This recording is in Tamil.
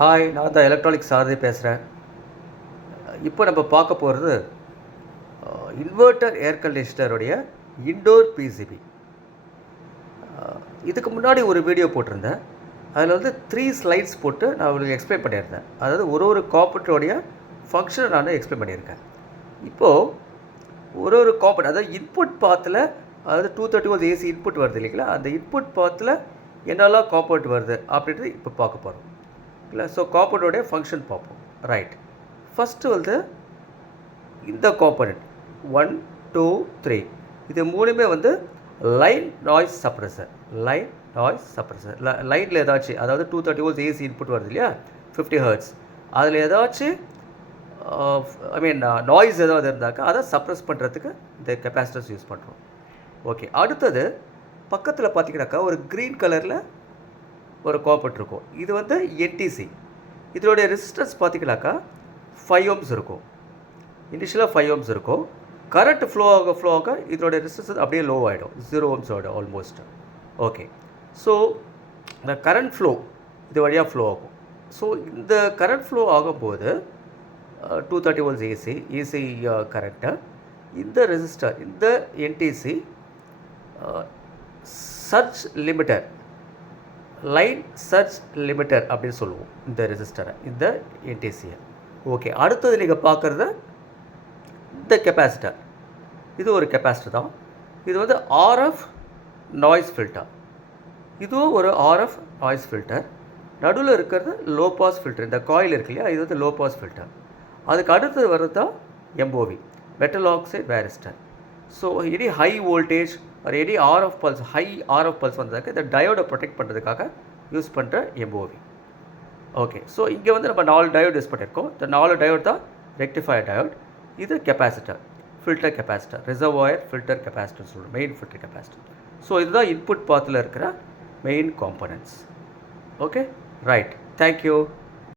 ஹாய், நான் தான் எலக்ட்ரானிக்ஸ் சாரதி பேசுகிறேன். இப்போ நம்ம பார்க்க போகிறது இன்வெர்ட்டர் ஏர் கண்டிஷனருடைய இன்டோர் பிசிபி. இதுக்கு முன்னாடி ஒரு வீடியோ போட்டிருந்தேன். அதில் வந்து 3 ஸ்லைட்ஸ் போட்டு நான் உங்களுக்கு எக்ஸ்பிளைன் பண்ணியிருந்தேன். அதாவது ஒரு காம்பனண்ட்டோடைய ஃபங்க்ஷனை நான் எக்ஸ்பிளைன் பண்ணியிருக்கேன். இப்போது ஒரு காம்பனண்ட், அதாவது இன்புட் பாத்தில், அதாவது 230 volts ஏசி இன்புட் வருது இல்லைங்களா, அந்த இன்புட் பாத்தில் என்னெல்லாம் காம்பனண்ட் வருது அப்படின்றது இப்போ பார்க்க போகிறோம் இல்லை. ஸோ காம்பனண்ட்டோடைய ஃபங்க்ஷன் பார்ப்போம். ரைட், ஃபஸ்ட்டு வந்து இந்த காம்பனண்ட் 1, 2, 3 இது மூணுமே வந்து லைன் நாய்ஸ் சப்ரஸர். லைனில் ஏதாச்சும், அதாவது 230 volts ஏசி இன்புட் வருது இல்லையா, 50 Hz, அதில் ஏதாச்சும் நாய்ஸ் ஏதாவது இருந்தாக்கா அதை சப்ரஸ் பண்ணுறதுக்கு இந்த கெப்பாசிட்டர்ஸ் யூஸ் பண்ணுறோம். ஓகே, அடுத்தது பக்கத்தில் பார்த்தீங்கன்னாக்கா ஒரு க்ரீன் கலரில் ஒரு காம்பனண்ட் இருக்கும். இது வந்து என்டிசி. இதோடைய ரெசிஸ்டன்ஸ் பார்த்தீங்கன்னாக்கா 5 ohms இருக்கும். இனிஷியலாக 5 ohms இருக்கும். கரண்ட் ஃப்ளோ ஆக இதோடைய ரெசிஸ்டன்ஸ் அப்படியே லோ ஆகிடும், 0 ohms ஆகிடும் ஆல்மோஸ்ட். ஓகே, ஸோ இந்த கரண்ட் ஃப்ளோ இது வழியாக ஃப்ளோ ஆகும். ஸோ இந்த கரண்ட் ஃப்ளோ ஆகும்போது 230 volts ஏசி கரண்ட்டை இந்த ரெசிஸ்டர், இந்த NTC surge limiter, line surge limiter அப்படின்னு சொல்லுவோம் இந்த ரெசிஸ்டரை, இந்த என்டிசியை. ஓகே, அடுத்தது நீங்கள் பார்க்குறது இந்த கெப்பாசிட்டர். இது ஒரு கெப்பாசிட்டர் தான். இது வந்து ஆர்எஃப் நாய்ஸ் ஃபில்டர். இதுவும் ஒரு ஆர்எஃப் நாய்ஸ் ஃபில்டர். நடுவில் இருக்கிறது லோ பாஸ் ஃபில்டர். இந்த காயில் இருக்கு இல்லையா, இது வந்து லோ பாஸ் ஃபில்டர். அதுக்கு அடுத்தது வர்றது தான் MOV, metal oxide varistor. So any high voltage ஒரு any RF pulse, high RF pulse வந்ததாக்க இந்த டயோடை ப்ரொடெக்ட் பண்ணுறதுக்காக யூஸ் பண்ணுற எம்ஓவி. ஓகே, ஸோ இங்கே வந்து நம்ம 4 டயோட் யூஸ் பண்ணியிருக்கோம். இந்த 4 டயோட் தான் ரெக்டிஃபயர் டயோட். இது capacitor, filter capacitor, reservoir filter capacitor சொல்லுவோம், மெயின் ஃபில்டர் கெப்பாசிட்டர். ஸோ இதுதான் இன்புட் பாத்தில் இருக்கிற main components. Okay, right, thank you.